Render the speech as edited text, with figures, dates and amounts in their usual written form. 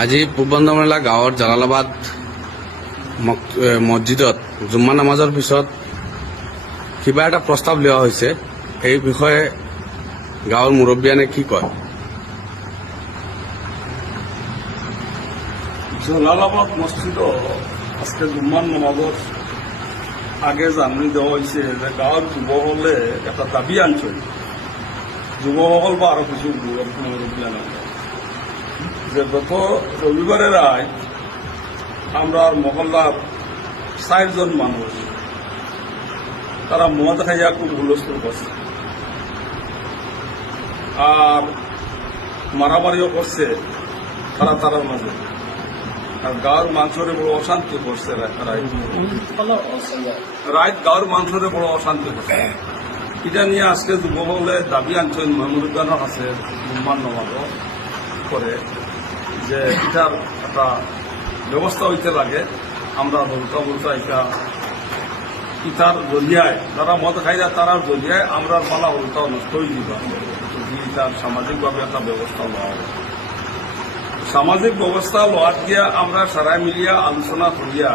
আজি পূৰ্বাঞ্চল গাঁৱৰ জালালাবাদ মছজিদত জুম্মা নামাজৰ পিছত কিবা এটা প্ৰস্তাৱ লোৱা হৈছে। এই বিষয়ে গাঁৱৰ মুৰব্বীয়ানে কি কয়? জালালাবাদ মসজিদ আজকে জুম্মার নামাজের আগে জানানি দেওয়া হয়েছে যে গাঁৱৰ যুৱকসকলে একটা দাবি আনছে। যুৱকসকল বা আরো কিছু মুরব্বী আনা যে গত রবিবারে রায় আমরা মহল্লার 4 জন মানুষ তারা মদ খাইয়া খুব হুলস্থুল করছে আর মারামারিও করছে তারার মাঝে। আর গাঁৱৰ মানুষরে বড় অশান্তি করছে রাত গাঁৱৰ মানুষরে বড় অশান্তি করছে। এটা নিয়ে আজকে যুবকসকলে দাবি আনছেন মহমুদুদ্দানের কাছে জুম্মার নামাজ করে যে এটার একটা ব্যবস্থা হইতে লাগে। আমরা বলতা ইটার জরিয়ায় যারা মদ খাইরা তারার জরিয়ায় আমরা পালা উল্টা নষ্ট হয়ে দিবা যদি এটার সামাজিকভাবে একটা ব্যবস্থা লওয়া হবে। সামাজিক ব্যবস্থা লওয়ার গিয়া আমরা সারাই মিলিয়া আলোচনা করিয়া